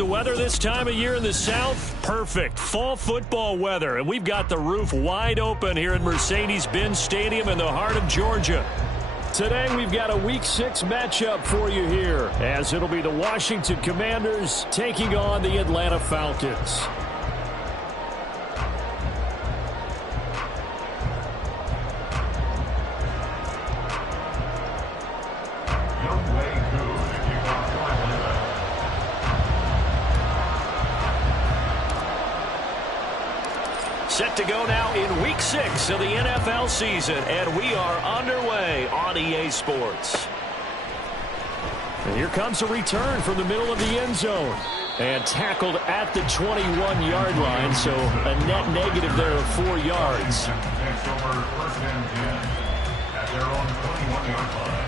the weather this time of year in the South? Perfect. Fall football weather. And we've got the roof wide open here at Mercedes-Benz Stadium in the heart of Georgia. Today we've got a Week 6 matchup for you here, as it'll be the Washington Commanders taking on the Atlanta Falcons. Set to go now in Week 6 of the NFL season, and we are underway on EA Sports. And here comes a return from the middle of the end zone. And tackled at the 21-yard line, so a net negative there of 4 yards. Next over, first and 10 at their own 21-yard line.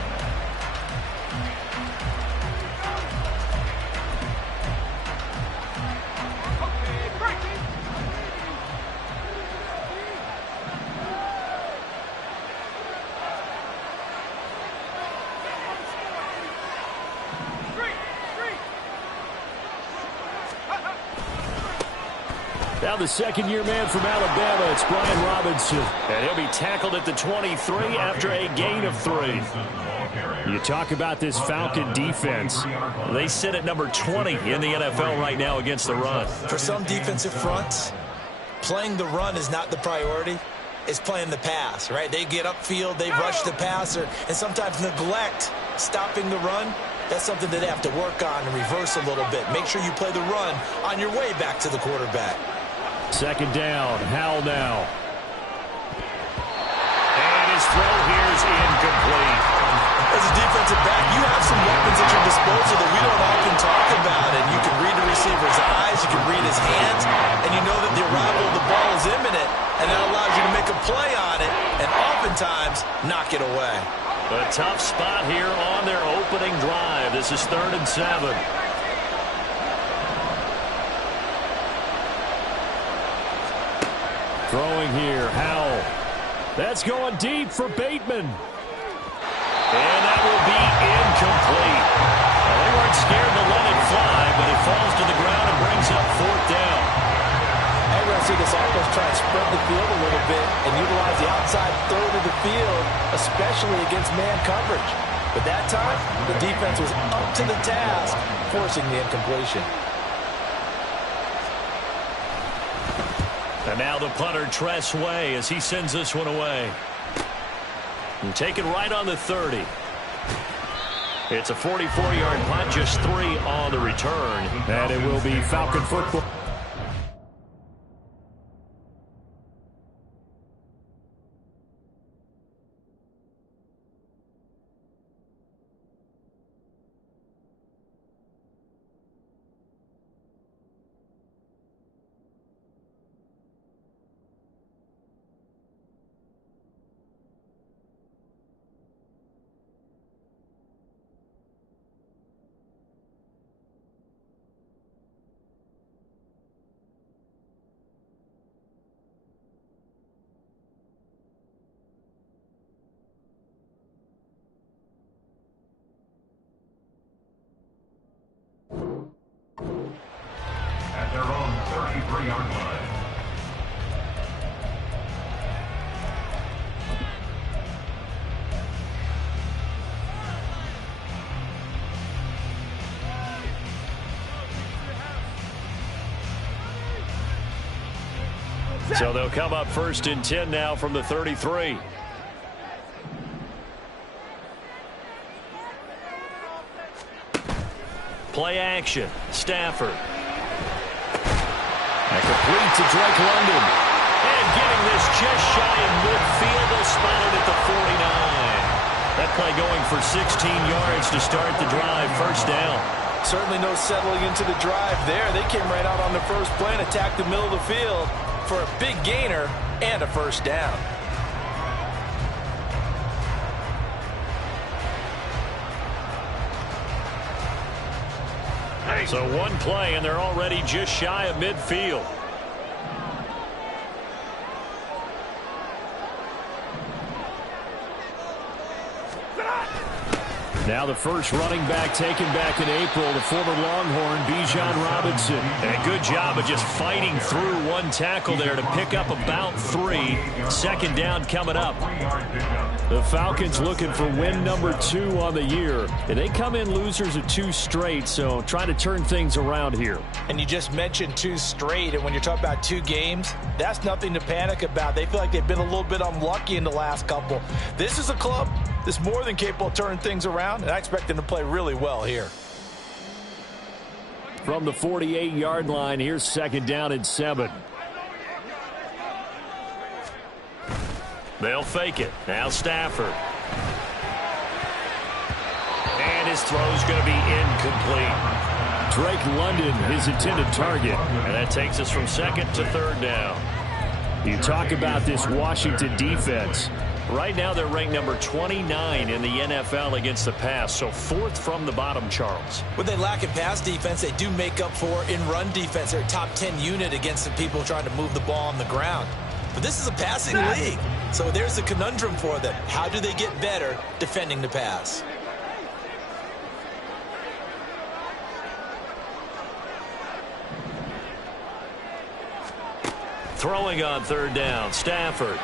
Now the second-year man from Alabama, it's Brian Robinson. And he'll be tackled at the 23 after a gain of 3. You talk about this Falcon defense. They sit at number 20 in the NFL right now against the run. For some defensive fronts, playing the run is not the priority. It's playing the pass, right? They get upfield, they rush the passer, and sometimes neglect stopping the run. That's something that they have to work on and reverse a little bit. Make sure you play the run on your way back to the quarterback. Second down, Howell now. And his throw here is incomplete. As a defensive back, you have some weapons at your disposal that we don't often talk about. And you can read the receiver's eyes, you can read his hands, and you know that the arrival of the ball is imminent, and that allows you to make a play on it and oftentimes knock it away. A tough spot here on their opening drive. This is 3rd and 7. Throwing here, Howell. That's going deep for Bateman. And that will be incomplete. Well, they weren't scared to let it fly, but it falls to the ground and brings up 4th down. I'm going to see this offense try and spread the field a little bit and utilize the outside third of the field, especially against man coverage. But that time, the defense was up to the task, forcing the incompletion. And now the punter, Tress Way, as he sends this one away. And take it right on the 30. It's a 44-yard punt, just 3 on the return. And it will be Falcon football. At their own 33-yard line. So they'll come up 1st and 10 now from the 33. Play action. Stafford. And complete to Drake London. And getting this just shy of midfield. They'll spot it at the 49. That play going for 16 yards to start the drive. 1st down. Certainly no settling into the drive there. They came right out on the first play and attacked the middle of the field for a big gainer and a 1st down. So one play, and they're already just shy of midfield. Now the first running back taken back in April, the former Longhorn, Bijan Robinson. And a good job of just fighting through one tackle there to pick up about 3. Second down coming up. The Falcons looking for win number 2 on the year. And they come in losers of 2 straight, so trying to turn things around here. And you just mentioned 2 straight, and when you're talking about 2 games, that's nothing to panic about. They feel like they've been a little bit unlucky in the last couple. This is a club that's more than capable of turning things around, and I expect them to play really well here. From the 48-yard line, here's second down and 7. They'll fake it. Now Stafford. And his throw's going to be incomplete. Drake London, his intended target. And that takes us from second to third down. You talk about this Washington defense. Right now they're ranked number 29 in the NFL against the pass, so 4th from the bottom, Charles. When they lack in pass defense, they do make up for in run defense. They're a top 10 unit against the people trying to move the ball on the ground. But this is a passing league, so there's a conundrum for them. How do they get better defending the pass? Throwing on third down, Stafford.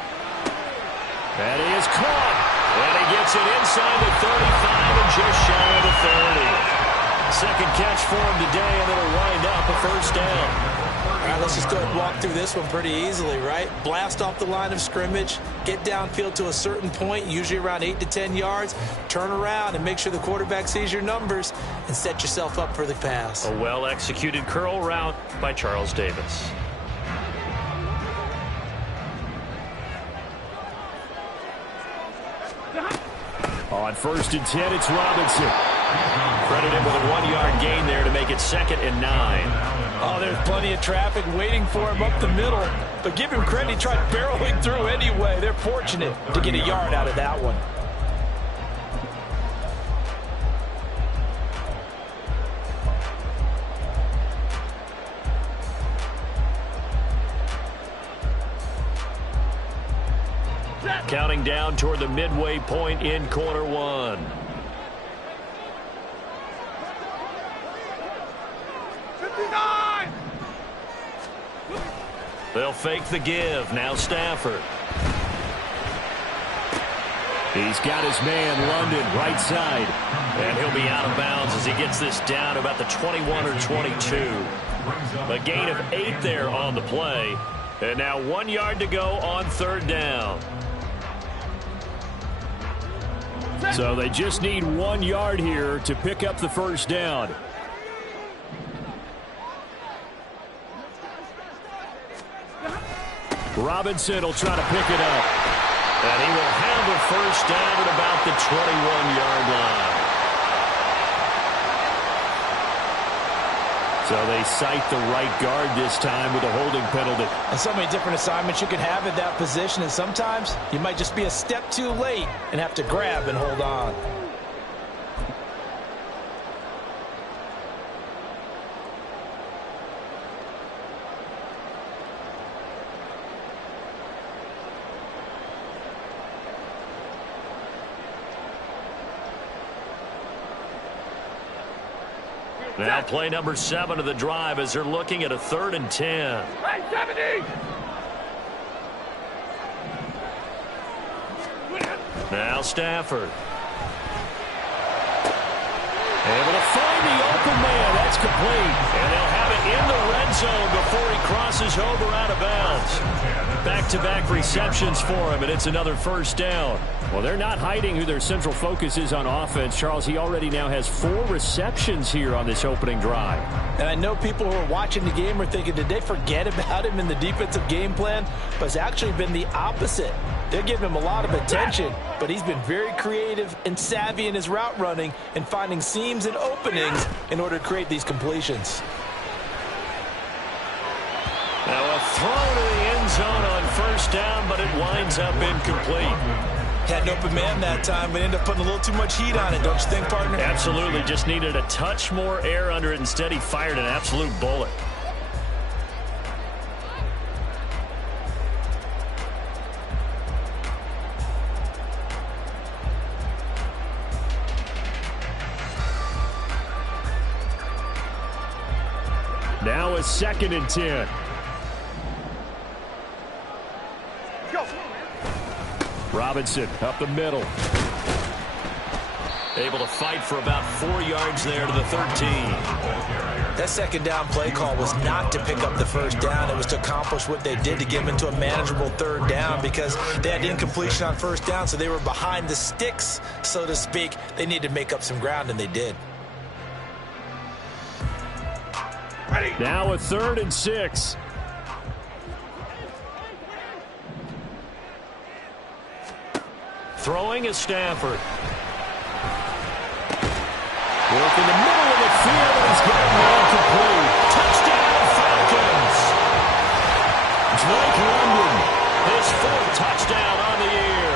And he is caught. And he gets it inside the 35 and just shy of the 30. Second catch for him today, and it'll wind up a first down. All right, let's just go ahead and walk through this one pretty easily, right? Blast off the line of scrimmage, get downfield to a certain point, usually around 8 to 10 yards, turn around and make sure the quarterback sees your numbers and set yourself up for the pass. A well-executed curl route by Charles Davis. On 1st and 10, it's Robinson. Credited with a 1-yard gain there to make it 2nd and 9. Oh, there's plenty of traffic waiting for him up the middle. But give him credit, he tried barreling through anyway. They're fortunate to get a yard out of that one. Counting down toward the midway point in quarter 1. 59! They'll fake the give. Now Stafford. He's got his man, London, right side. And he'll be out of bounds as he gets this down about the 21 or 22. A gain of 8 there on the play. And now 1 yard to go on third down. So they just need 1 yard here to pick up the first down. Robinson will try to pick it up. And he will have the first down at about the 21-yard line. So they cite the right guard this time with a holding penalty. And so many different assignments you can have at that position, and sometimes you might just be a step too late and have to grab and hold on. Now play number 7 of the drive as they're looking at a 3rd and 10. Right, 70! Now Stafford. Able to find the open man. That's complete. And they'll have it in the red zone before he crosses over out of bounds. Back-to-back receptions for him, and it's another first down. Well, they're not hiding who their central focus is on offense. Charles, he already now has 4 receptions here on this opening drive. And I know people who are watching the game are thinking, did they forget about him in the defensive game plan? But it's actually been the opposite. They're giving him a lot of attention, but he's been very creative and savvy in his route running and finding seams and openings in order to create these completions. Now a throw to the end zone on first down, but it winds up incomplete. Had an open man that time, but ended up putting a little too much heat on it, don't you think, partner? Absolutely. Just needed a touch more air under it. Instead, he fired an absolute bullet. Now a 2nd and 10. Robinson up the middle. Able to fight for about 4 yards there to the 13. That second down play call was not to pick up the first down. It was to accomplish what they did to get them into a manageable 3rd down because they had incompletion on 1st down, so they were behind the sticks, so to speak. They needed to make up some ground, and they did. Now a 3rd and 6. Throwing is Stafford. Work in the middle of the field, and he's got it incomplete. Touchdown, Falcons. Drake London, his 4th touchdown on the year.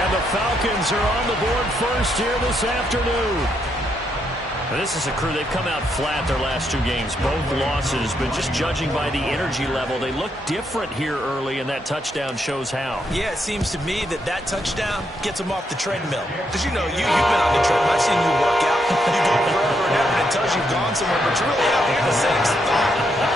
And the Falcons are on the board first here this afternoon. Now, this is a crew, they've come out flat their last 2 games, both losses, but just judging by the energy level, they look different here early, and that touchdown shows how. Yeah, it seems to me that touchdown gets them off the treadmill. Because, you know, you've been on the treadmill. I've seen you work out. You go forever and ever, and it tells you've gone somewhere, but you're really out here in the same spot.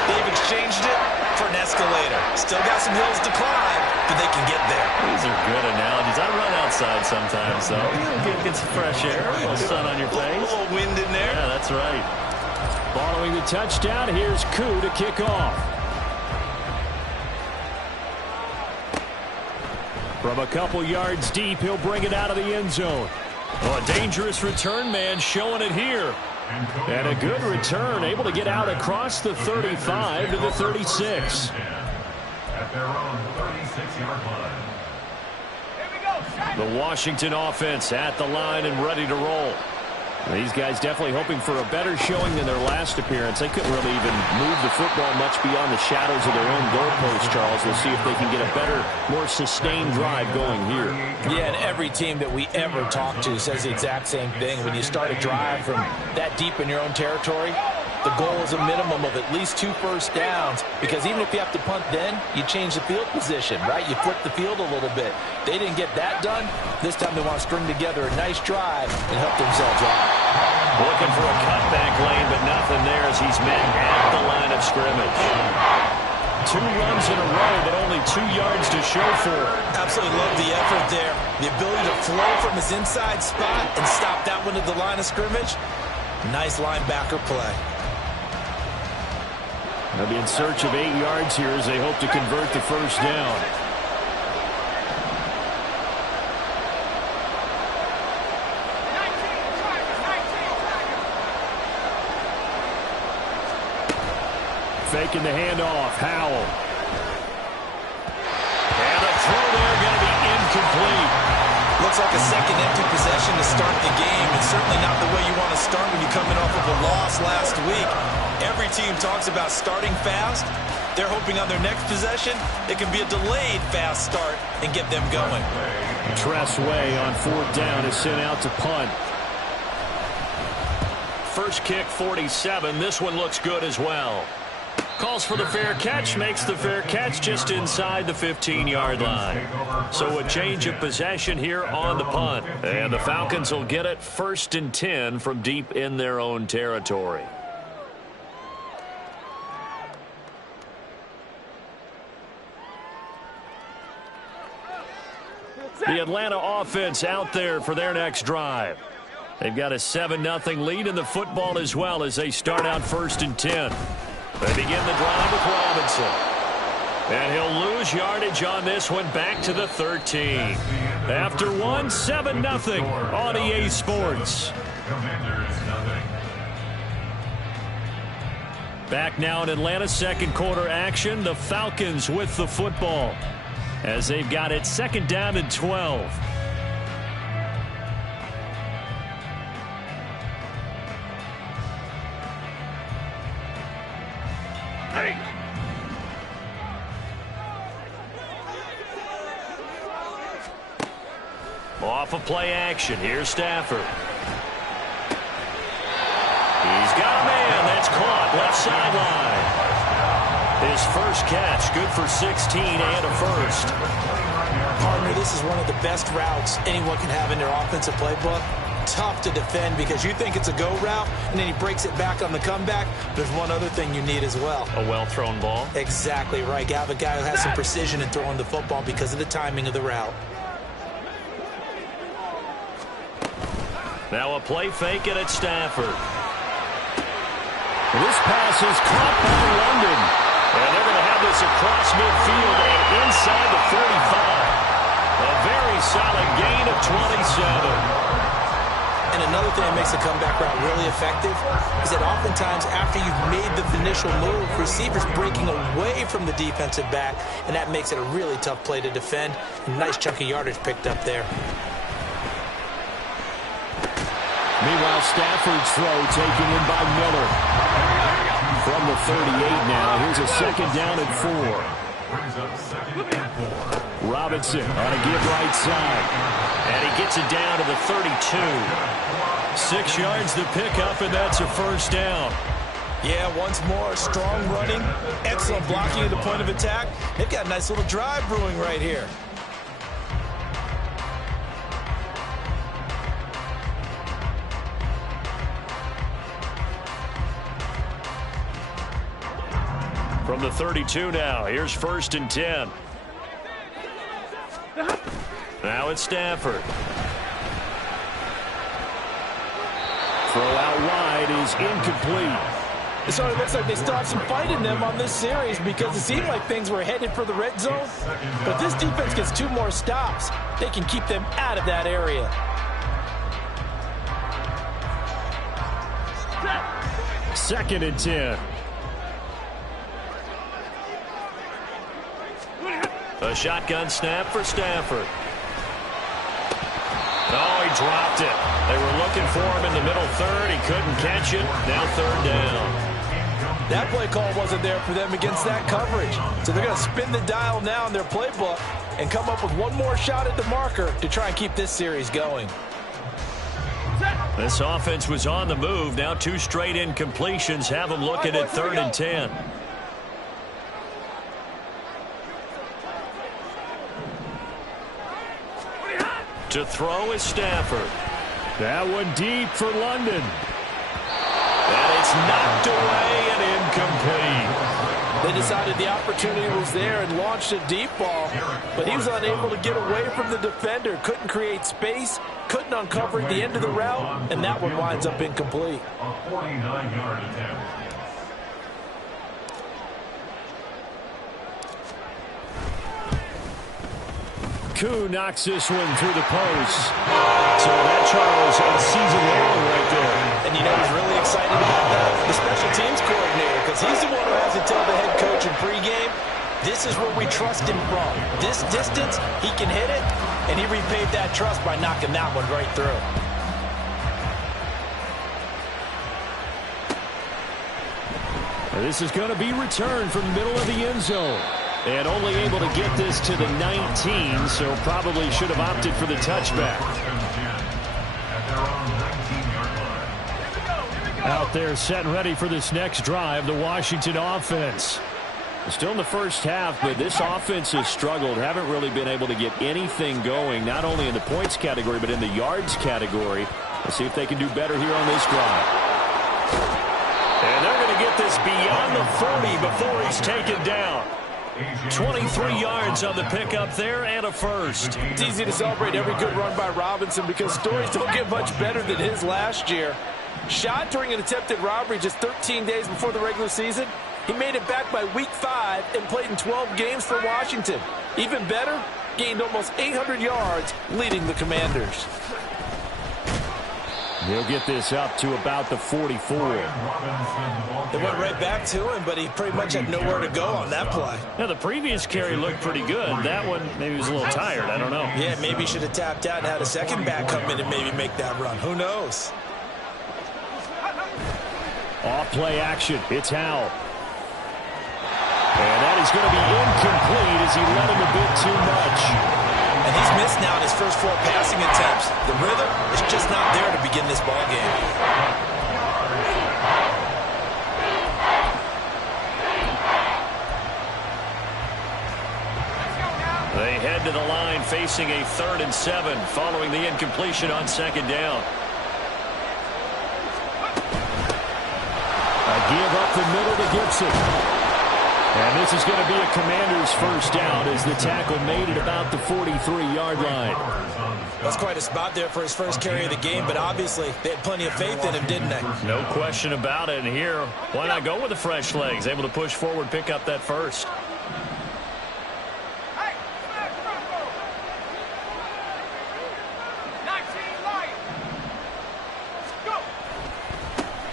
They've exchanged it for an escalator. Still got some hills to climb, but they can get there. These are good analogies. I run outside sometimes, though. Get some fresh air, a little sun on your face. A little wind in there. Yeah, that's right. Following the touchdown, here's Koo to kick off. From a couple yards deep, he'll bring it out of the end zone. Oh, a dangerous return man showing it here. And a good return, able to get out across the 35 to the 36. At their own 36-yard line. The Washington offense at the line and ready to roll. These guys definitely hoping for a better showing than their last appearance. They couldn't really even move the football much beyond the shadows of their own goalpost, Charles. We'll see if they can get a better, more sustained drive going here. Yeah, and every team that we ever talk to says the exact same thing. When you start a drive from that deep in your own territory, the goal is a minimum of at least 2 first downs, because even if you have to punt then, you change the field position, right? You flip the field a little bit. They didn't get that done. This time they want to string together a nice drive and help themselves out. Looking for a cutback lane, but nothing there as he's met at the line of scrimmage. 2 runs in a row, but only 2 yards to show for it. Absolutely love the effort there. The ability to flow from his inside spot and stop that one at the line of scrimmage. Nice linebacker play. They'll be in search of 8 yards here as they hope to convert the first down. Faking the handoff, Howell. And a throw there going to be incomplete. Looks like a second empty possession to start the game, and certainly not the way you want to start when you're coming off of a loss last week. Every team talks about starting fast. They're hoping on their next possession, it can be a delayed fast start and get them going. Tress Way on 4th down is sent out to punt. First kick, 47. This one looks good as well. Calls for the fair catch, makes the fair catch just inside the 15-yard line. So a change of possession here on the punt. And the Falcons will get it 1st and 10 from deep in their own territory. The Atlanta offense out there for their next drive. They've got a 7-0 lead in the football as well as they start out 1st and 10. They begin the drive with Robinson. And he'll lose yardage on this one back to the 13. After one, 7-0 on EA Sports. Back now in Atlanta, 2nd quarter action. The Falcons with the football as they've got it 2nd down and 12. Off of play action. Here's Stafford. He's got a man. That's caught left sideline. His first catch, good for 16 and a first. Partner, this is one of the best routes anyone can have in their offensive playbook. tough to defend because you think it's a go route, and then he breaks it back on the comeback. There's one other thing you need as well. A well-thrown ball? Exactly right. You have a guy who has some precision in throwing the football because of the timing of the route. Now a play fake it at Stafford. This pass is caught by London. And they're going to have this across midfield and inside the 45. A very solid gain of 27. And another thing that makes the comeback route really effective is that oftentimes after you've made the initial move, receivers breaking away from the defensive back, and that makes it a really tough play to defend. A nice chunk of yardage picked up there. Meanwhile, Stafford's throw taken in by Miller. From the 38 now, here's a second down and 4. Robinson on a give right side. And he gets it down to the 32. 6 yards the pickup, and that's a first down. Yeah, once more, strong running, excellent blocking at the point of attack. They've got a nice little drive brewing right here. From the 32 now, here's 1st and 10. Now it's Stafford. Throw out wide is incomplete. So it looks like they stopped some fight in them on this series because it seemed like things were headed for the red zone. But this defense gets 2 more stops. They can keep them out of that area. Second and 10. A shotgun snap for Stafford. Oh, he dropped it. They were looking for him in the middle third. He couldn't catch it. Now 3rd down. That play call wasn't there for them against that coverage. So they're going to spin the dial now in their playbook and come up with one more shot at the marker to try and keep this series going. This offense was on the move. Now 2 straight incompletions have them looking at 3rd and 10. To throw is Stafford. That one deep for London. And it's knocked away and incomplete. They decided the opportunity was there and launched a deep ball, but he was unable to get away from the defender, couldn't create space, couldn't uncover the end of the route, and that one winds up incomplete. A 49-yard attempt. Koo knocks this one through the post. So that, Charles, a season long right there. And you know he's really excited about that? The special teams coordinator, because he's the one who has to tell the head coach in pregame, this is where we trust him from. This distance, he can hit it, and he repaid that trust by knocking that one right through. This is going to be returned from the middle of the end zone. And only able to get this to the 19, so probably should have opted for the touchback. Out there set and ready for this next drive, the Washington offense. Still in the first half, but this offense has struggled. Haven't really been able to get anything going, not only in the points category, but in the yards category. Let's see if they can do better here on this drive. And they're going to get this beyond the 40 before he's taken down. 23 yards on the pickup there and a first. It's easy to celebrate every good run by Robinson because stories don't get much better than his last year. Shot during an attempted robbery just 13 days before the regular season. He made it back by week 5 and played in 12 games for Washington. Even better, gained almost 800 yards leading the Commanders. He'll get this up to about the 44. They went right back to him, but he pretty much had nowhere to go on that play. Now, the previous carry looked pretty good. That one, maybe he was a little tired. I don't know. Yeah, maybe he should have tapped out and had a second back come in and maybe make that run. Who knows? Off play action. It's Howell. And that is going to be incomplete as he let him a bit too much. And he's missed now in his first 4 passing attempts. The rhythm is just not there to begin this ball game. They head to the line facing a 3rd and 7 following the incompletion on 2nd down. give up the middle to Gibson. And this is going to be a Commanders first down as the tackle made it about the 43-yard line. That's quite a spot there for his first carry of the game, but obviously they had plenty of faith in him, didn't they? No question about it. And here, why not go with the fresh legs? Able to push forward, pick up that first.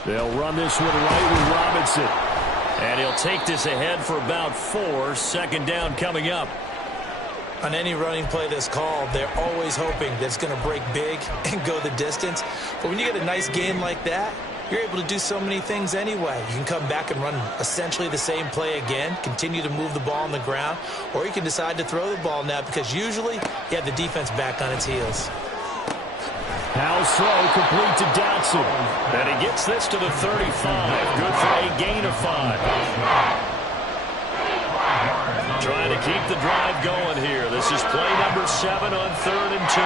They'll run this one right with Robinson. And he'll take this ahead for about 4. Second down coming up. On any running play that's called, they're always hoping that it's going to break big and go the distance. But when you get a nice gain like that, you're able to do so many things anyway. You can come back and run essentially the same play again, continue to move the ball on the ground, or you can decide to throw the ball now because usually you have the defense back on its heels. Howell's throw complete to Dotson. And he gets this to the 35. Good for a gain of 5. Trying to keep the drive going here. This is play number 7 on 3rd and 2.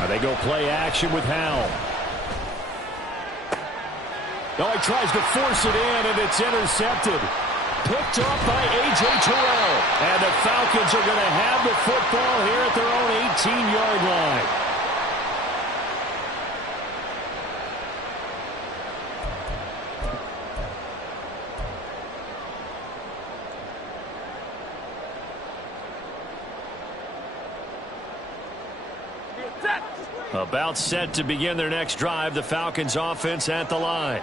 Now they go play action with Howell. Oh, he tries to force it in, and it's intercepted. Picked up by A.J. Terrell. And the Falcons are going to have the football here at their own 18-yard line. About set to begin their next drive. The Falcons offense at the line.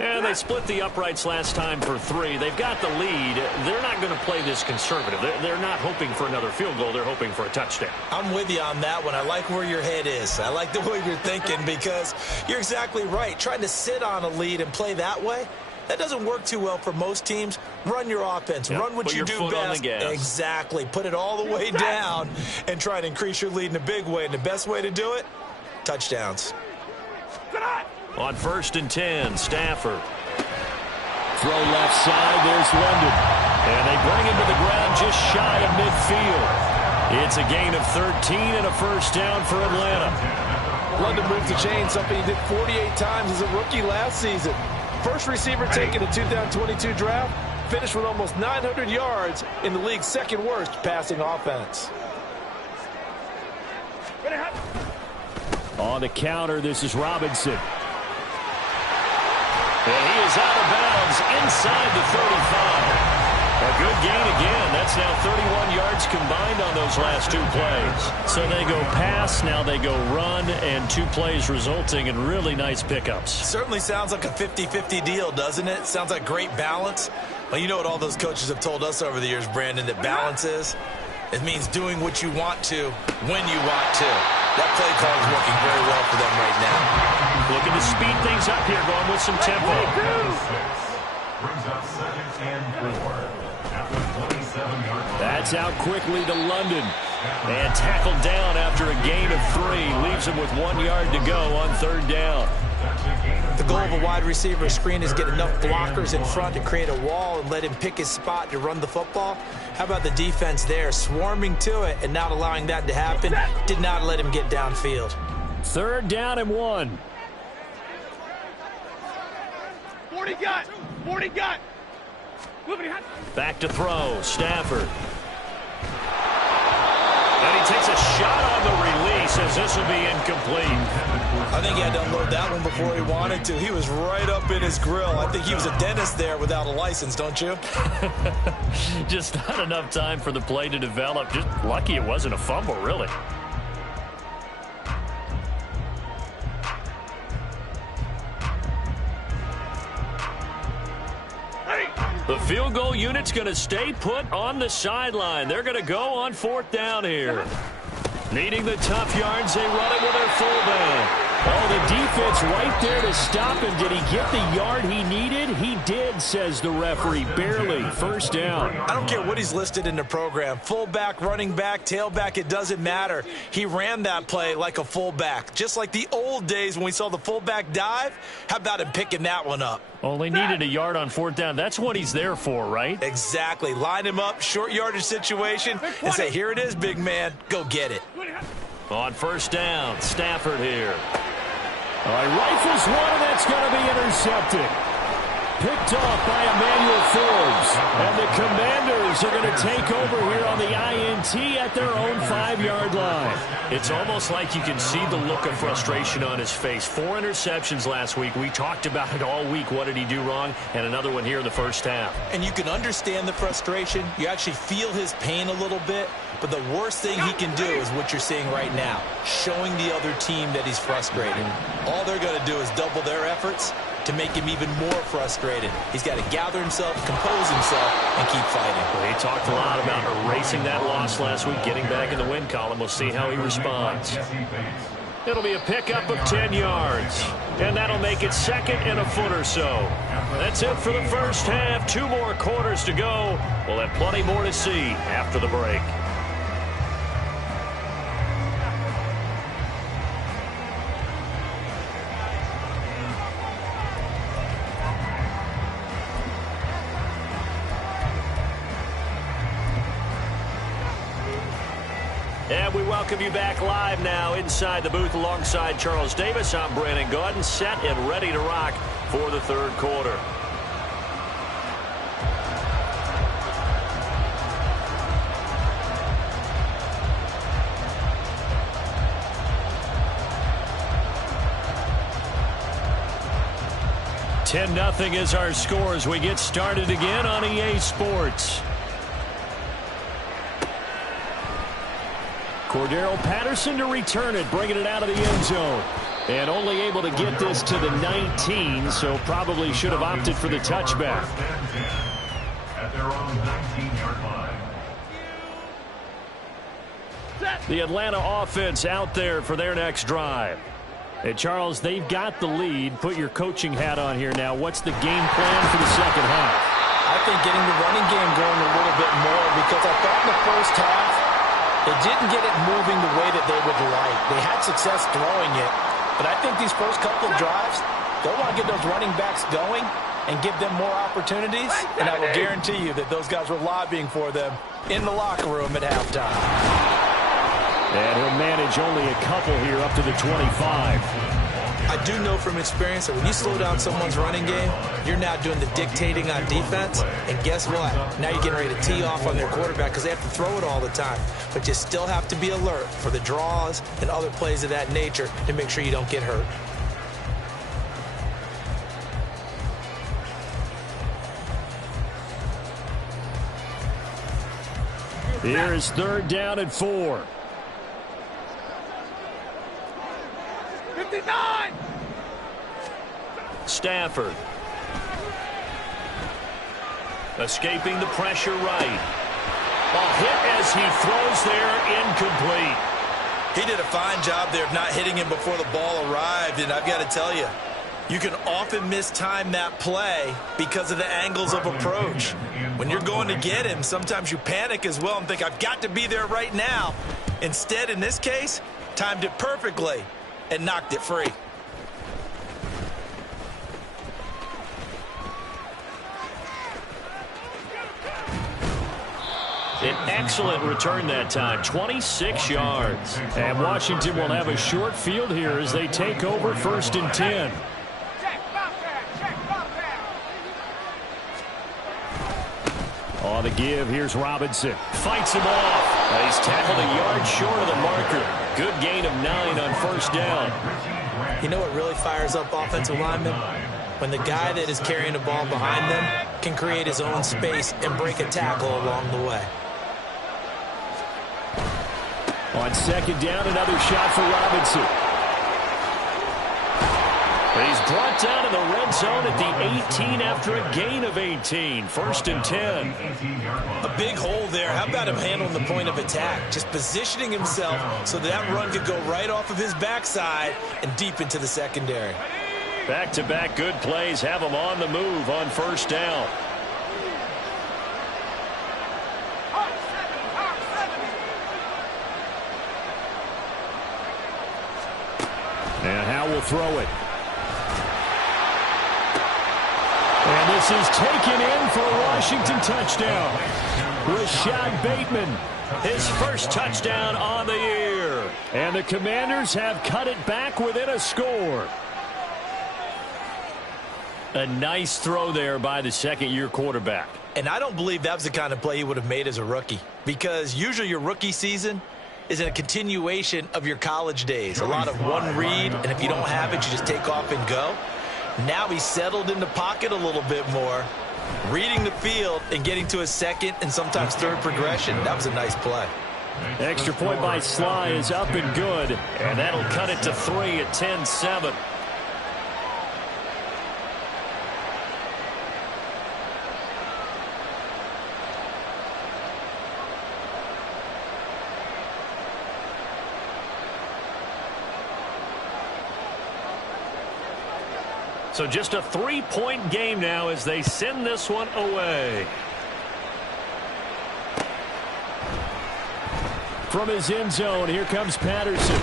And they split the uprights last time for 3. They've got the lead. They're not going to play this conservative. They're not hoping for another field goal. They're hoping for a touchdown. I'm with you on that one. I like where your head is. I like the way you're thinking because you're exactly right. Trying to sit on a lead and play that way, that doesn't work too well for most teams. Run your offense. Yep. Run what Put you your do foot on best. the gas. Exactly. Put it all the way down and try to increase your lead in a big way. And the best way to do it, touchdowns. On 1st and 10, Stafford. Throw left side, there's London. And they bring him to the ground just shy of midfield. It's a gain of 13 and a first down for Atlanta. London moved the chain, something he did 48 times as a rookie last season. First receiver taken in 2022 draft, finished with almost 900 yards in the league's second worst passing offense. On the counter, this is Robinson. And he is out of bounds inside the 35. A good gain again. That's now 31 yards combined on those last 2 plays. So they go pass, now they go run, and 2 plays resulting in really nice pickups. Certainly sounds like a 50-50 deal, doesn't it? Sounds like great balance. Well, you know what all those coaches have told us over the years, Brandon, that balance is? It means doing what you want to when you want to. That play call is working very well for them right now. Looking to speed things up here, going with some tempo. Brings up 2nd and 4. After 27-yard line. That's out quickly to London. And tackled down after a gain of 3. Leaves him with 1 yard to go on 3rd down. The goal of a wide receiver screen is get enough blockers in front to create a wall and let him pick his spot to run the football. How about the defense there, swarming to it and not allowing that to happen? Did not let him get downfield. 3rd down and 1. 40 got. 40 got. Back to throw, Stafford. And he takes a shot on the release as this will be incomplete. I think he had to unload that one before he wanted to. He was right up in his grill. I think he was a dentist there without a license, don't you? Just not enough time for the play to develop. Just lucky it wasn't a fumble, really. The field goal unit's going to stay put on the sideline. They're going to go on 4th down here. Needing the tough yards, they run it with their fullback. Oh, the defense right there to stop him. Did he get the yard he needed? He did, says the referee. Barely. First down. I don't care what he's listed in the program. Fullback, running back, tailback, it doesn't matter. He ran that play like a fullback. Just like the old days when we saw the fullback dive. How about him picking that one up? Only needed a yard on fourth down. That's what he's there for, right? Exactly. Line him up, short yardage situation, and say, here it is, big man. Go get it. On first down, Stafford here. All right, rifles one, and that's going to be intercepted. Picked off by Emmanuel Forbes. And the Commanders are going to take over here on the INT at their own 5-yard line. It's almost like you can see the look of frustration on his face. 4 interceptions last week. We talked about it all week. What did he do wrong? And another one here in the first half. And you can understand the frustration. You actually feel his pain a little bit. But the worst thing he can do is what you're seeing right now, showing the other team that he's frustrated. All they're going to do is double their efforts to make him even more frustrated. He's got to gather himself, compose himself, and keep fighting. Well, he talked a lot about erasing that loss last week, getting back in the win column. We'll see how he responds. It'll be a pickup of 10 yards, and that'll make it second and a foot or so. That's it for the first half. 2 more quarters to go. We'll have plenty more to see after the break. And we welcome you back live now inside the booth alongside Charles Davis. I'm Brandon Gaudin, set and ready to rock for the third quarter. $10-0 is our score as we get started again on EA Sports. Cordero Patterson to return it, bringing it out of the end zone. And only able to get this to the 19, so probably should have opted for the touchback. At their own 19-yard line. The Atlanta offense out there for their next drive. And Charles, they've got the lead. Put your coaching hat on here now. What's the game plan for the second half? I think getting the running game going a little bit more, because I thought in the first half, they didn't get it moving the way that they would like. They had success throwing it, but I think these first couple of drives, they'll want to get those running backs going and give them more opportunities, and I will guarantee you that those guys were lobbying for them in the locker room at halftime. And he'll manage only a couple here up to the 25. I do know from experience that when you slow down someone's running game, you're now doing the dictating on defense. And guess what? Now you're getting ready to tee off on their quarterback because they have to throw it all the time. But you still have to be alert for the draws and other plays of that nature to make sure you don't get hurt. Here is third down and 4. 59! Stafford. Escaping the pressure right. A hit as he throws there, incomplete. He did a fine job there of not hitting him before the ball arrived, and I've got to tell you, you can often mistime that play because of the angles of approach. When you're going to get him, sometimes you panic as well and think, I've got to be there right now. Instead, in this case, timed it perfectly and knocked it free. An excellent return that time, 26 yards. And Washington will have a short field here as they take over first and 10. On the give, here's Robinson. Fights him off. He's tackled a yard short of the marker. Good gain of 9 on first down. You know what really fires up offensive linemen? When the guy that is carrying the ball behind them can create his own space and break a tackle along the way. On second down, another shot for Robinson. He's brought down in the red zone at the 18 after a gain of 18. 1st and 10. A big hole there. How about him handling the point of attack? Just positioning himself so that run could go right off of his backside and deep into the secondary. Back-to-back good plays have him on the move on 1st down. And Howe will throw it. And this is taken in for a Washington touchdown. Rashad Bateman, his first touchdown on the year. And the Commanders have cut it back within a score. A nice throw there by the second-year quarterback. And I don't believe that was the kind of play he would have made as a rookie, because usually your rookie season is in a continuation of your college days. A lot of one read, and if you don't have it, you just take off and go. Now he's settled in the pocket a little bit more, reading the field and getting to a second and sometimes third progression. That was a nice play. Extra point by Sly is up and good, and that'll cut it to 3 at 10-7. So just a 3-point game now as they send this one away. From his end zone, here comes Patterson.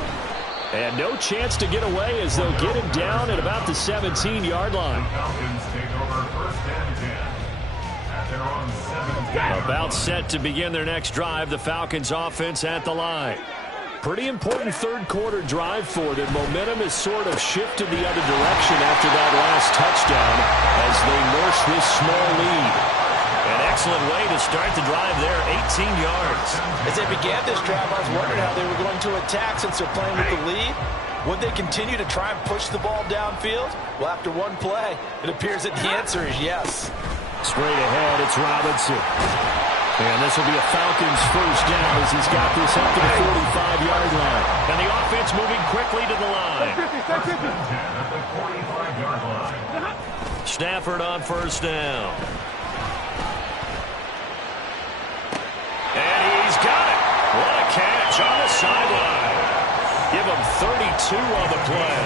And no chance to get away as they'll get him down at about the 17-yard line. About set to begin their next drive. The Falcons offense at the line. Pretty important third-quarter drive for them. Momentum has sort of shifted the other direction after that last touchdown as they nurse this small lead. An excellent way to start the drive there, 18 yards. As they began this drive, I was wondering how they were going to attack since they're playing with the lead. Would they continue to try and push the ball downfield? Well, after one play, it appears that the answer is yes. Straight ahead, it's Robinson. And this will be a Falcons first down as he's got this up to the 45-yard line. And the offense moving quickly to the line. Stafford on first down. And he's got it. What a catch on the sideline. Give him 32 on the play.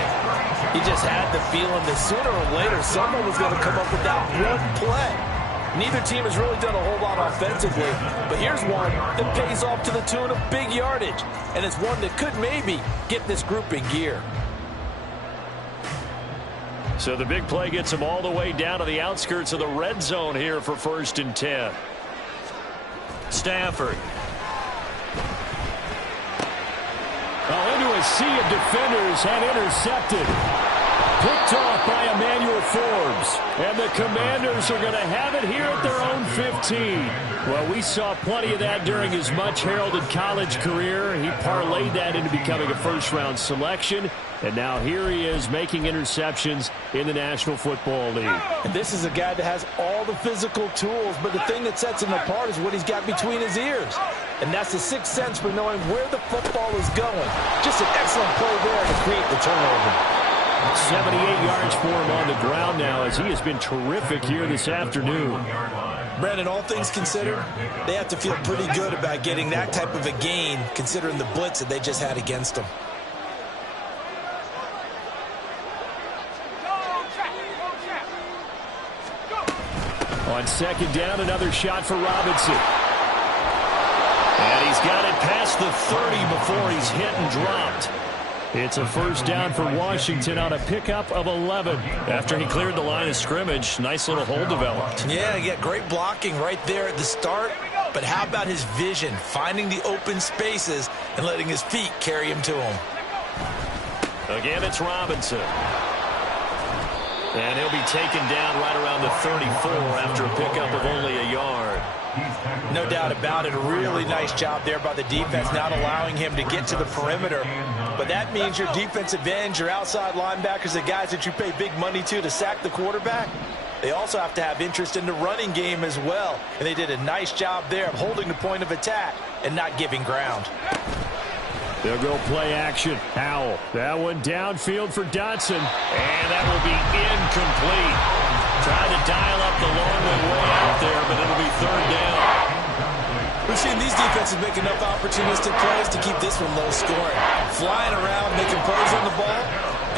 He just had the feeling that sooner or later someone was going to come up with that one play. Neither team has really done a whole lot offensively, but here's one that pays off to the tune of big yardage, and it's one that could maybe get this group in gear. So the big play gets him all the way down to the outskirts of the red zone here for 1st and 10. Stafford. Into a sea of defenders and intercepted. Picked off by Emmanuel Forbes. And the Commanders are going to have it here at their own 15. Well, we saw plenty of that during his much-heralded college career. He parlayed that into becoming a first-round selection. And now here he is making interceptions in the National Football League. And this is a guy that has all the physical tools, but the thing that sets him apart is what he's got between his ears. And that's the sixth sense for knowing where the football is going. Just an excellent play there to create the turnover. 78 yards for him on the ground now as he has been terrific here this afternoon. Brandon, all things considered, they have to feel pretty good about getting that type of a gain considering the blitz that they just had against them. On second down, another shot for Robinson. And he's got it past the 30 before he's hit and dropped. It's a first down for Washington on a pickup of 11. After he cleared the line of scrimmage, nice little hole developed. Yeah, great blocking right there at the start. But how about his vision, finding the open spaces and letting his feet carry him to him? Again, it's Robinson. And he'll be taken down right around the 34 after a pickup of only a yard. No doubt about it. A really nice job there by the defense, not allowing him to get to the perimeter. But that means your defensive ends, your outside linebackers, the guys that you pay big money to sack the quarterback, they also have to have interest in the running game as well. And they did a nice job there of holding the point of attack and not giving ground. They'll go play action. Howell. That one downfield for Dotson. And that will be incomplete. Trying to dial up the long one way out there, but it'll be third down. We've seen these defenses make enough opportunistic plays to keep this one low scoring. Flying around, making plays on the ball,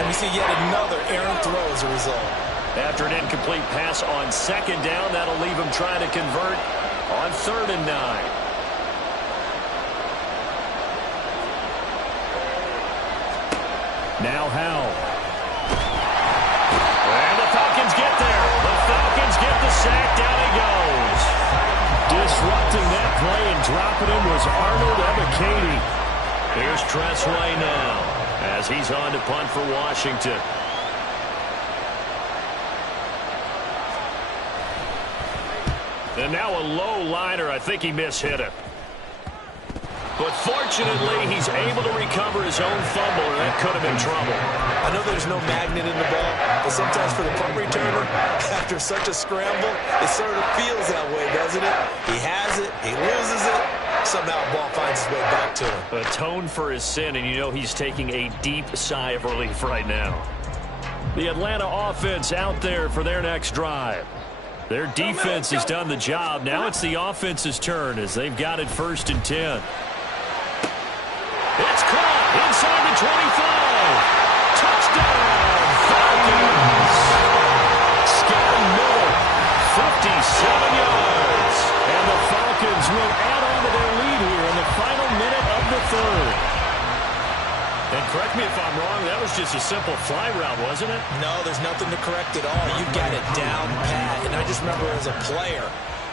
and we see yet another errant throw as a result. After an incomplete pass on second down, that'll leave him trying to convert on 3rd and 9. Now Howell. And the Falcons get there. The Falcons get the sack. Down he goes. Disrupting that play and dropping him was Arnold Ebiketie. Here's Tressway now as he's on to punt for Washington. And now a low liner. I think he mishit it. But fortunately, he's able to recover his own fumble, or that could have been trouble. I know there's no magnet in the ball, but sometimes for the punt returner, after such a scramble, it sort of feels that way, doesn't it? He has it, he loses it, somehow the ball finds its way back to him. Atone for his sin, and you know he's taking a deep sigh of relief right now. The Atlanta offense out there for their next drive. Their defense has done the job. Now it's the offense's turn as they've got it 1st and 10. It's caught inside the 25. Touchdown, Falcons. Scotty Miller, 57 yards. And the Falcons will add on to their lead here in the final minute of the 3rd. And correct me if I'm wrong, that was just a simple fly route, wasn't it? No, there's nothing to correct at all. You got it down pat. And I just remember as a player,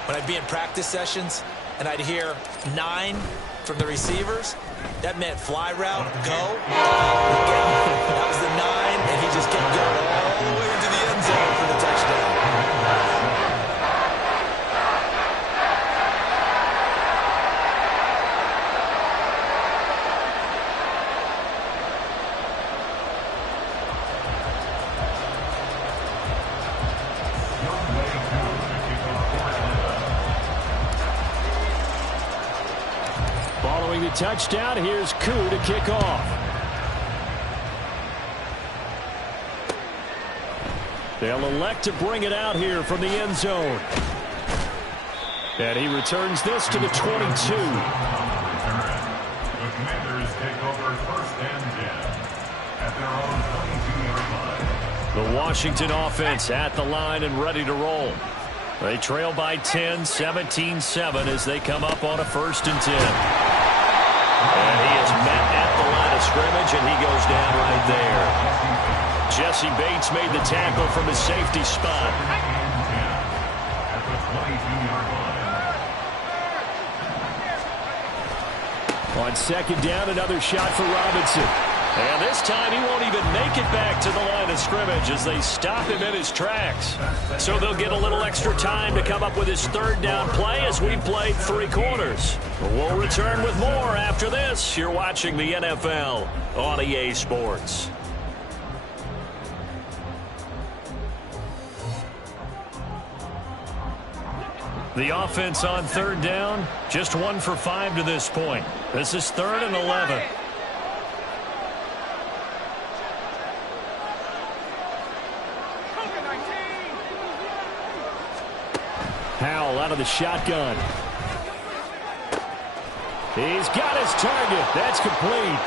when I'd be in practice sessions and I'd hear 9 from the receivers, that meant fly route, go. That was the 9, and he just kept going all the way into the end zone for the touchdown. Following the touchdown, here's Koo to kick off. They'll elect to bring it out here from the end zone. And he returns this to the 22. The Commanders take over 1st and 10 at their own 22-yard line. The Washington offense at the line and ready to roll. They trail by 10, 17-7 as they come up on a 1st and 10. And he is met at the line of scrimmage, and he goes down right there. Jesse Bates made the tackle from his safety spot. At the 22-yard line. On 2nd down, another shot for Robinson. And this time he won't even make it back to the line of scrimmage as they stop him in his tracks. So they'll get a little extra time to come up with his 3rd down play as we played 3 quarters. We'll return with more after this. You're watching the NFL on EA Sports. The offense on 3rd down, just 1 for 5 to this point. This is 3rd and 11. Howell out of the shotgun. He's got his target. That's complete.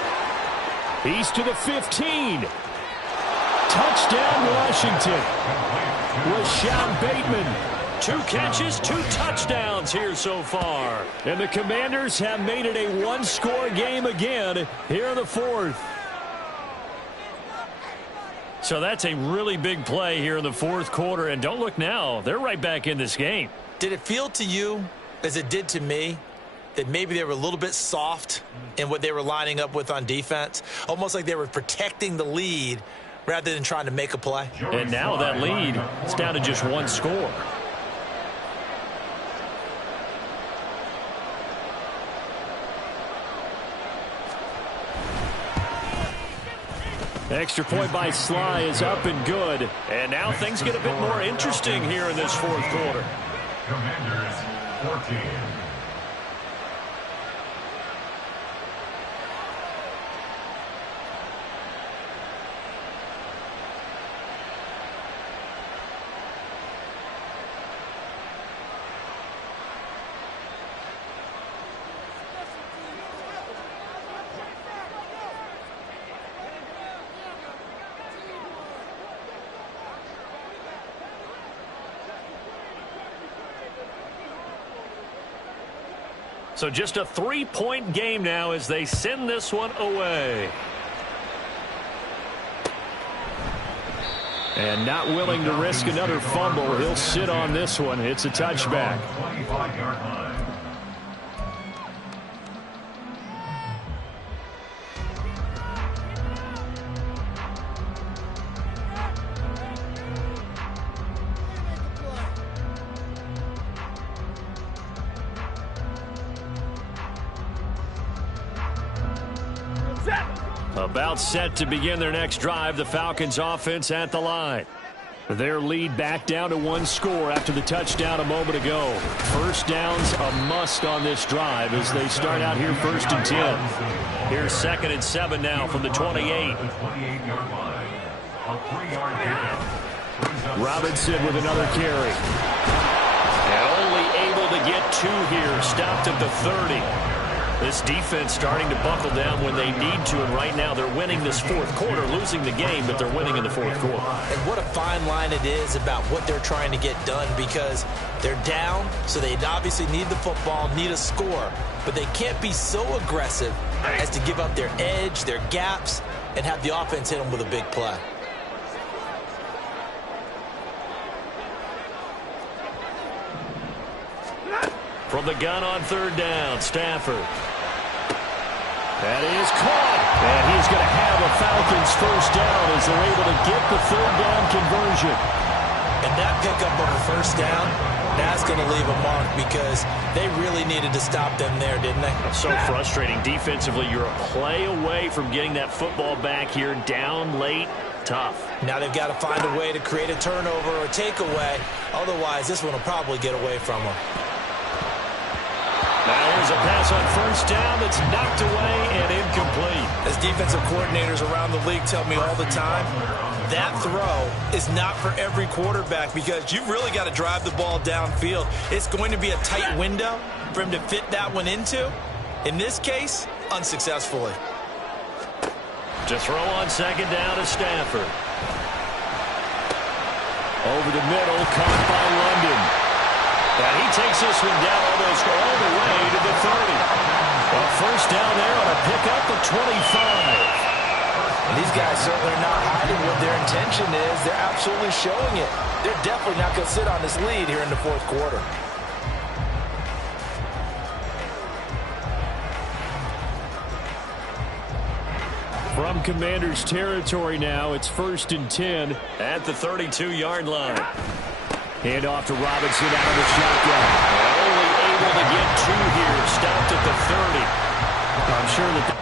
He's to the 15. Touchdown, Washington. Rashawn Bateman. 2 catches, 2 touchdowns here so far. And the Commanders have made it a 1-score game again here in the 4th. So that's a really big play here in the 4th quarter. And don't look now. They're right back in this game. Did it feel to you, as it did to me, that maybe they were a little bit soft in what they were lining up with on defense? Almost like they were protecting the lead rather than trying to make a play. And now that lead is down to just 1 score. Extra point by Sly is up and good. And now things get a bit more interesting here in this 4th quarter. Commanders 14. So just a 3-point game now as they send this one away. And not willing to risk another fumble. He'll sit on this one. It's a touchback. 25-yard line. About set to begin their next drive, the Falcons offense at the line. Their lead back down to 1 score after the touchdown a moment ago. First down's a must on this drive as they start out here 1st and 10. Here's 2nd and 7 now from the 28. Robinson with another carry. And only able to get 2 here. Stopped at the 30. This defense starting to buckle down when they need to, and right now they're winning this 4th quarter, losing the game, but they're winning in the 4th quarter. And what a fine line it is about what they're trying to get done, because they're down, so they obviously need the football, need a score, but they can't be so aggressive as to give up their edge, their gaps, and have the offense hit them with a big play. From the gun on 3rd down, Stafford. That is caught. And he's going to have a Falcons 1st down as they're able to get the 3rd down conversion. And that pickup of a 1st down, that's going to leave a mark because they really needed to stop them there, didn't they? So frustrating. Defensively, you're a play away from getting that football back here, down late. Tough. Now they've got to find a way to create a turnover or a takeaway. Otherwise, this one will probably get away from them. Now here's a pass on 1st down that's knocked away and incomplete. As defensive coordinators around the league tell me all the time, that throw is not for every quarterback because you've really got to drive the ball downfield. It's going to be a tight window for him to fit that one into. In this case, unsuccessfully. To throw on 2nd down to Stafford. Over the middle, caught by London. And he takes this one down almost all the way to the 30. A 1st down there on a pickup of 25. And these guys certainly are not hiding what their intention is. They're absolutely showing it. They're definitely not going to sit on this lead here in the 4th quarter. From Commanders territory now, it's 1st and 10 at the 32-yard line. Hand off to Robinson out of the shotgun. Only able to get 2 here. Stopped at the 30. I'm sure that...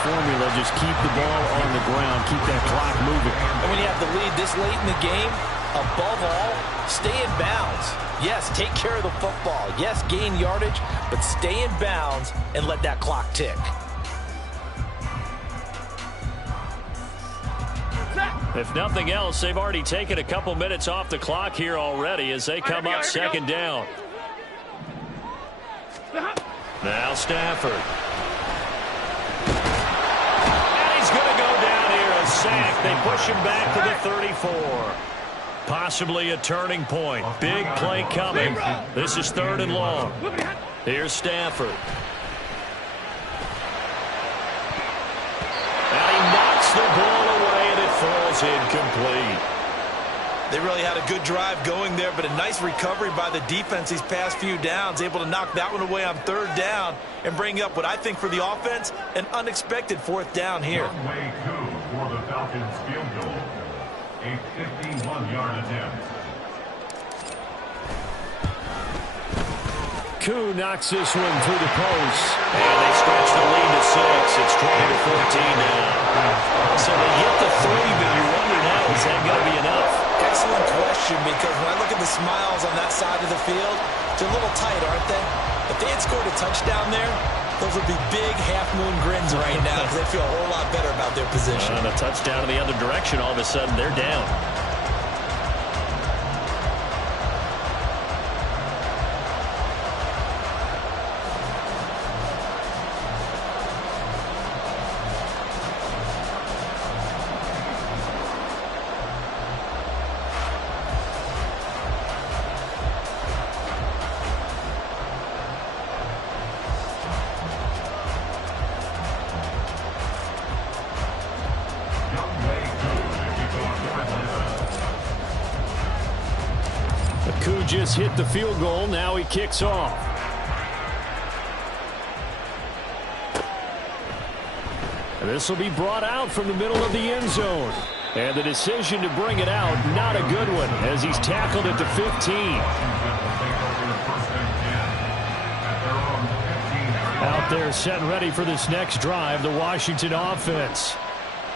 formula, just keep the ball on the ground, keep that clock moving. And when you have the lead this late in the game, above all, stay in bounds. Yes, take care of the football. Yes, gain yardage, but stay in bounds and let that clock tick. If nothing else, they've already taken a couple minutes off the clock here already as they come up 2nd down. Now Stafford. Sack. They push him back to the 34. Possibly a turning point. Big play coming. This is 3rd and long. Here's Stafford. And he knocks the ball away, and it falls incomplete. They really had a good drive going there, but a nice recovery by the defense these past few downs, able to knock that one away on 3rd down and bring up what I think for the offense, an unexpected 4th down here. Way 2 for the Falcons field goal. A 51-yard attempt. Koo knocks this one through the post. And they stretch the lead to 6. It's 20-14 now. So they get the 3, but you wonder now, is that going to be enough? Excellent question, because when I look at the smiles on that side of the field, they're a little tight, aren't they? If they had scored a touchdown there, those would be big half-moon grins right now because they feel a whole lot better about their position. And a touchdown in the other direction, all of a sudden they're down. just hit the field goal. Now he kicks off. This will be brought out from the middle of the end zone. And the decision to bring it out, not a good one, as he's tackled at the 15. Out there set and ready for this next drive, the Washington offense.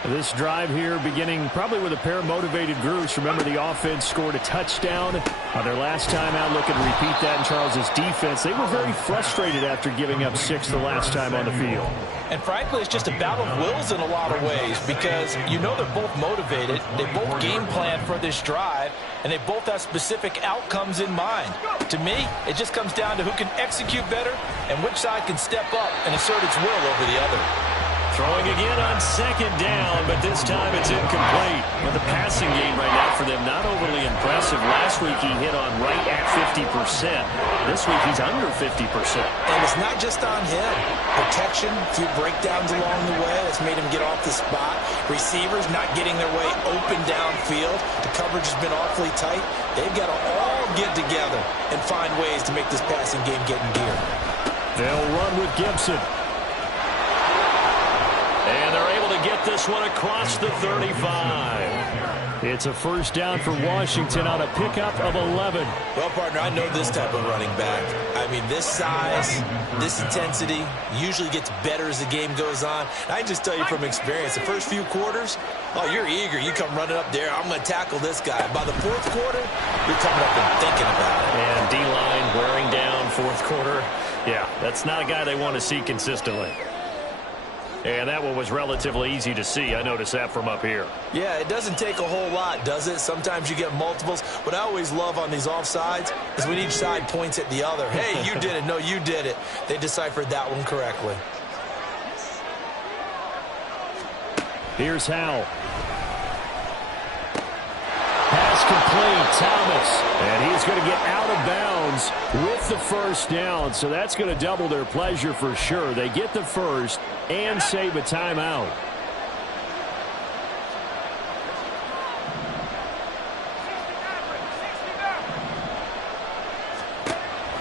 This drive here beginning probably with a pair of motivated groups. Remember, the offense scored a touchdown on their last time out. Looking to repeat that in Charles's defense. They were very frustrated after giving up 6 the last time on the field. And frankly, it's just a battle of wills in a lot of ways, because you know they're both motivated. They both game plan for this drive, and they both have specific outcomes in mind. To me, it just comes down to who can execute better and which side can step up and assert its will over the other. Throwing again on second down, but this time it's incomplete. But the passing game right now for them, not overly impressive. Last week he hit on right at 50%. This week he's under 50%. And it's not just on him. Protection, a few breakdowns along the way that's made him get off the spot. Receivers not getting their way open downfield. The coverage has been awfully tight. They've got to all get together and find ways to make this passing game get in gear. They'll run with Gibson. And they're able to get this one across the 35. It's a first down for Washington on a pickup of 11. Well, partner, I know this type of running back. I mean, this size, this intensity usually gets better as the game goes on. And I just tell you from experience, the first few quarters, oh, you're eager. You come running up there, I'm going to tackle this guy. By the fourth quarter, you're coming up and thinking about it. And D-line wearing down fourth quarter. Yeah, that's not a guy they want to see consistently. And that one was relatively easy to see. I noticed that from up here. Yeah, it doesn't take a whole lot, does it? Sometimes you get multiples. What I always love on these offsides is when each side points at the other. Hey, you did it. No, you did it. They deciphered that one correctly. Here's Howell. Pass complete, Thomas. And he's going to get out of bounds with the first down. So that's going to double their pleasure for sure. They get the first and save a timeout.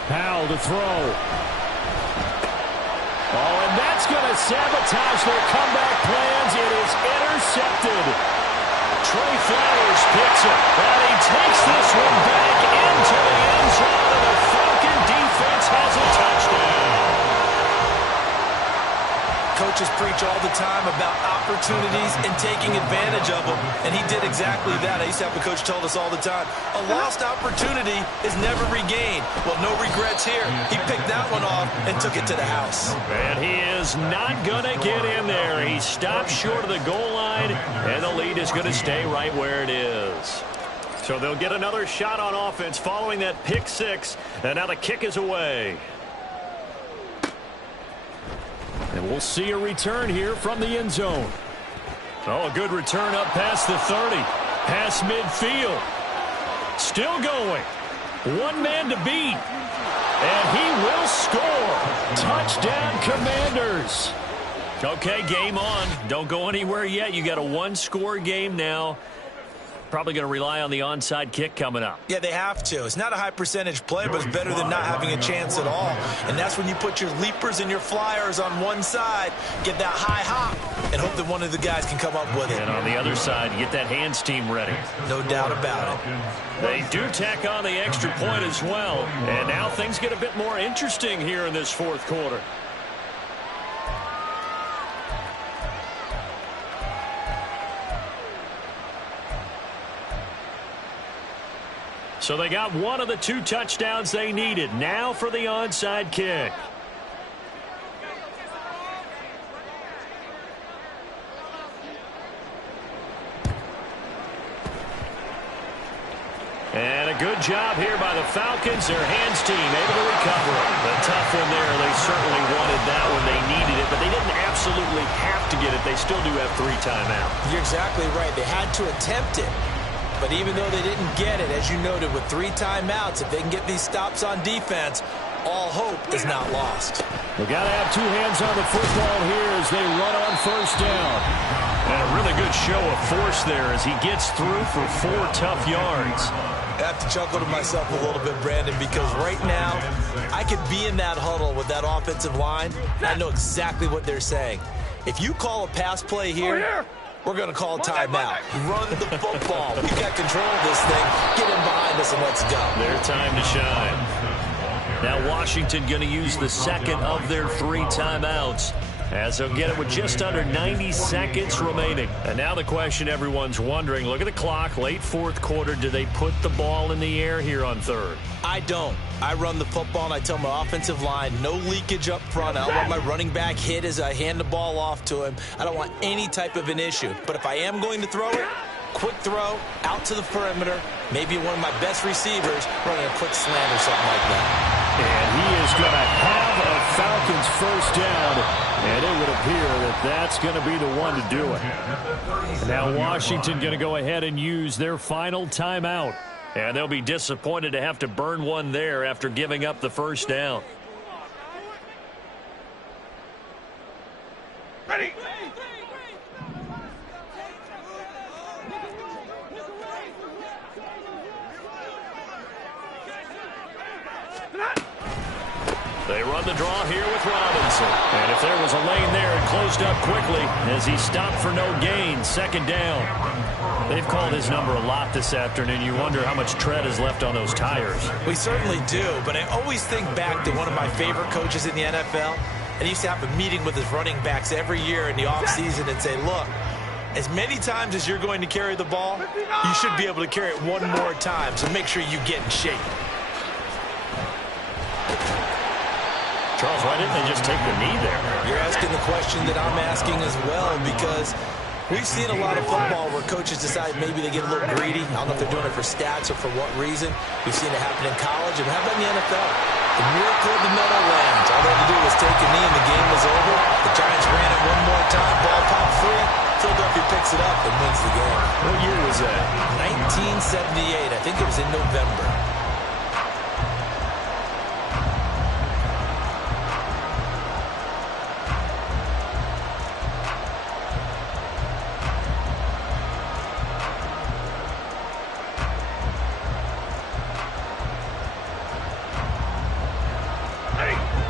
Howell to throw. Oh, and that's going to sabotage their comeback plans. It is intercepted. Trey Flowers picks it, and he takes this one back into the end zone, and the Falcon defense has a touchdown. Coaches preach all the time about opportunities and taking advantage of them, and he did exactly that. I used to have a coach tell us all the time, a lost opportunity is never regained. Well, no regrets here. He picked that one off and took it to the house. And he is not going to get in there. He stops short of the goal line, and the lead is going to stay right where it is. So they'll get another shot on offense following that pick six, and now the kick is away. And we'll see a return here from the end zone. Oh, a good return up past the 30. Past midfield. Still going. One man to beat. And he will score. Touchdown, Commanders. Okay, game on. Don't go anywhere yet. You got a one-score game now. Probably going to rely on the onside kick coming up. Yeah, they have to. It's not a high percentage play, but it's better than not having a chance at all. And that's when you put your leapers and your flyers on one side, get that high hop, and hope that one of the guys can come up with it. And on the other side, you get that hands team ready. No doubt about it. They do tack on the extra point as well. And now things get a bit more interesting here in this fourth quarter. So they got one of the two touchdowns they needed. Now for the onside kick. And a good job here by the Falcons. Their hands team able to recover it. The tough one there. They certainly wanted that when they needed it, but they didn't absolutely have to get it. They still do have 3 timeouts. You're exactly right. They had to attempt it. But even though they didn't get it, as you noted, with 3 timeouts, if they can get these stops on defense, all hope is not lost. We've got to have 2 hands on the football here as they run on first down. And a really good show of force there as he gets through for 4 tough yards. I have to chuckle to myself a little bit, Brandon, because right now I could be in that huddle with that offensive line. I know exactly what they're saying. If you call a pass play here, we're going to call a timeout. Run the football. We've got control of this thing. Get in behind us and let's go. Their time to shine. Now Washington going to use the second of their 3 timeouts, as they'll get it with just under 90 seconds remaining. And now the question everyone's wondering, look at the clock, late 4th quarter, do they put the ball in the air here on 3rd? I don't. I run the football, and I tell my offensive line, no leakage up front. I don't want my running back hit as I hand the ball off to him. I don't want any type of an issue. But if I am going to throw it, quick throw, out to the perimeter, maybe one of my best receivers running a quick slant or something like that. And he is going to have a Falcons first down, and it would appear that that's going to be the one to do it. Now Washington going to go ahead and use their final timeout, and they'll be disappointed to have to burn one there after giving up the first down. Ready. They run the draw here with Robinson. And if there was a lane there, it closed up quickly as he stopped for no gain. 2nd down. They've called his number a lot this afternoon. You wonder how much tread is left on those tires. We certainly do, but I always think back to one of my favorite coaches in the NFL. And he used to have a meeting with his running backs every year in the offseason and say, look, as many times as you're going to carry the ball, you should be able to carry it one more time, so make sure you get in shape. Charles, why didn't they just take the knee there? You're asking the question that I'm asking as well, because we've seen a lot of football where coaches decide maybe they get a little greedy. I don't know if they're doing it for stats or for what reason. We've seen it happen in college, and how about in the NFL? The miracle of the Meadowlands. All they had to do was take a knee, and the game was over. The Giants ran it one more time. Ball popped free. Philadelphia picks it up and wins the game. What year was that? 1978. I think it was in November.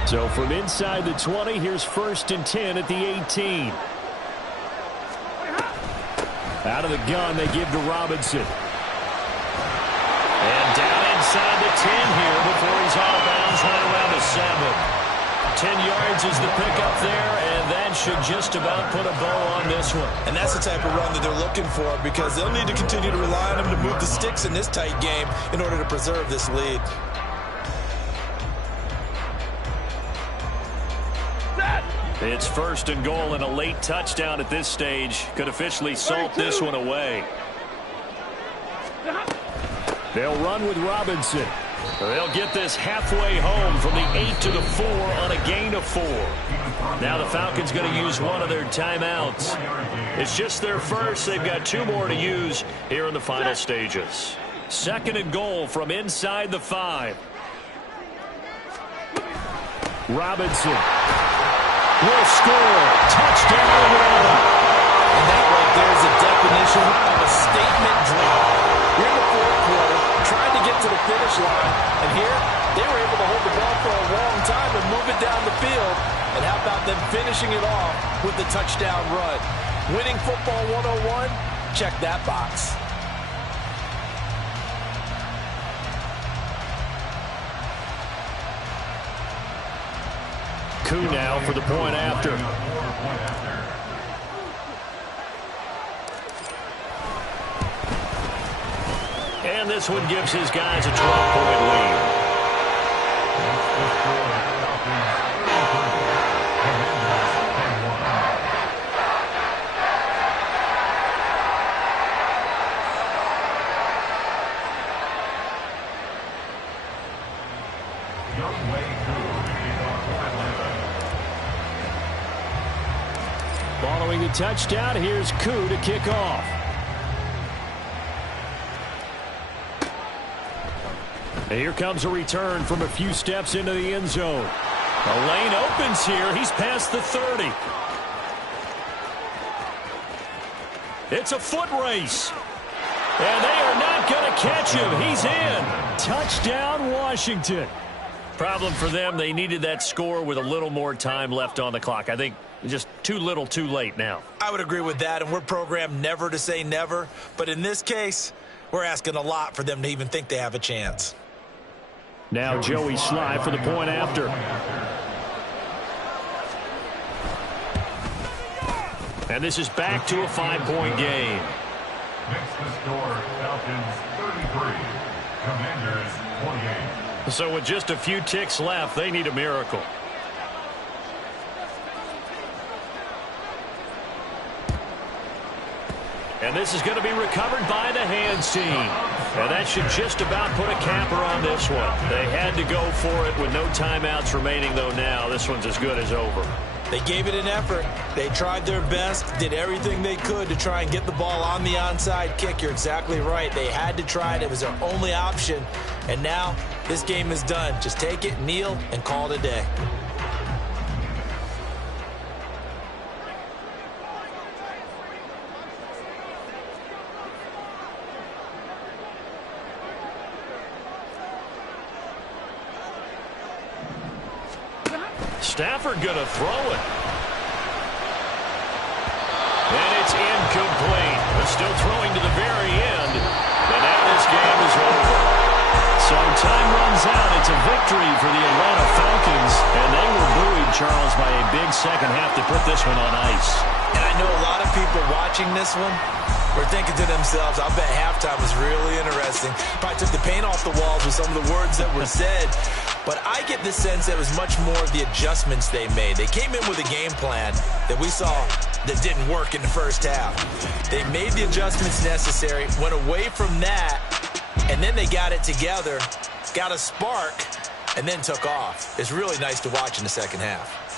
So from inside the 20, here's 1st and 10 at the 18. Out of the gun, they give to Robinson. And down inside the 10 here before he's out of bounds, right around the 7. 10 yards is the pickup there, and that should just about put a bow on this one. And that's the type of run that they're looking for, because they'll need to continue to rely on him to move the sticks in this tight game in order to preserve this lead. It's 1st and goal, and a late touchdown at this stage could officially salt this one away. They'll run with Robinson. They'll get this halfway home from the 8 to the 4 on a gain of 4. Now the Falcons going to use one of their timeouts. It's just their first. They've got 2 more to use here in the final stages. 2nd and goal from inside the 5. Robinson will score. Touchdown run. And that right there is a definition of a statement drive. You're in the 4th quarter, trying to get to the finish line, and here they were able to hold the ball for a long time and move it down the field. And how about them finishing it off with the touchdown run? Winning football 101, check that box. Coup now for the point after. And this one gives his guys a 12-point lead. Following the touchdown, here's Coup to kick off. And here comes a return from a few steps into the end zone. The lane opens here. He's past the 30. It's a foot race. And they are not going to catch him. He's in. Touchdown, Washington. Problem for them, they needed that score with a little more time left on the clock. I think just too little, too late now. I would agree with that, and we're programmed never to say never. But in this case, we're asking a lot for them to even think they have a chance. Now Joey Sly for the point after. And this is back to a 5-point game. Makes the score Falcons 33, Commanders 28. So with just a few ticks left, they need a miracle. And this is going to be recovered by the hands team. And that should just about put a capper on this one. They had to go for it with no timeouts remaining, though now this one's as good as over. They gave it an effort. They tried their best, did everything they could to try and get the ball on the onside kick. You're exactly right. They had to try it. It was their only option. And now this game is done. Just take it, kneel, and call it a day. Stafford going to throw it. And it's incomplete. But still throwing to the very end. And now this game is over. So time runs out. It's a victory for the Atlanta Falcons. And they were buoyed, Charles, by a big second half to put this one on ice. And I know a lot of people watching this one were thinking to themselves, I'll bet halftime was really interesting. Probably took the paint off the walls with some of the words that were said. But I get the sense that it was much more of the adjustments they made. They came in with a game plan that we saw that didn't work in the first half. They made the adjustments necessary, went away from that, and then they got it together, got a spark, and then took off. It's really nice to watch in the second half.